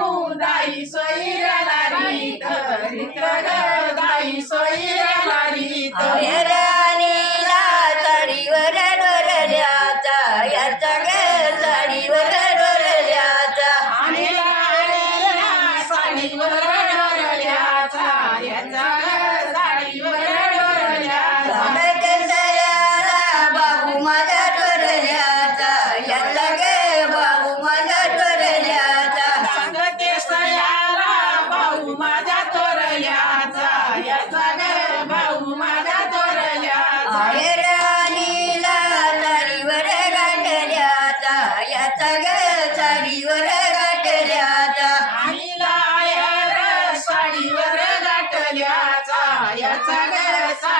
भाऊ दाई सोयीला रीत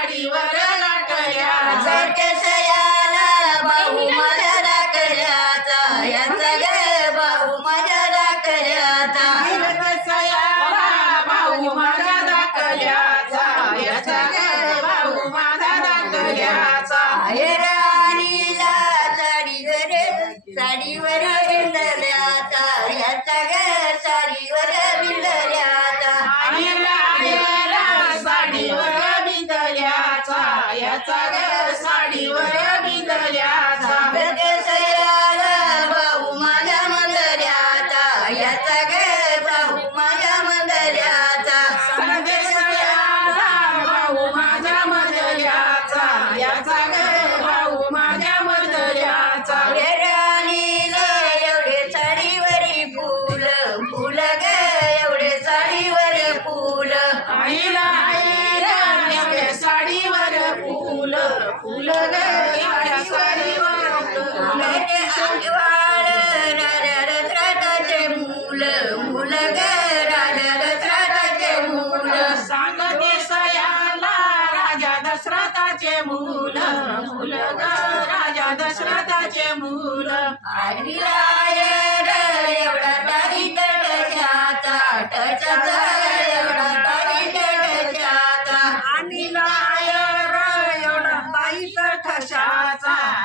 साडीवर गाठल्याचा कसयाला भाऊ भाऊ माझ्या दाखल्याचा सयाला भाऊ माझा दाखल्याचा याचा ग भाऊ माझा दाखल्याचा राणीला साडीवर साडीवर ग साडीवर कसयाला भाऊ माझ्या मंदऱ्याचा याचा भाऊ माझ्या मंदऱ्याचा भाऊ माझ्या मदल्याचा याचा भाऊ माझ्या मदल्याचा राणीला एवढे साडीवरी फुल फुल ग एवढे साडीवर फुल आईला आईला एवढ्या साडीवर फुल फुल ग एवढ्या साडीवर फुल अंगवाळ राजा दशरथाचे मूल मूल राजा दशरथाचे मूल आईला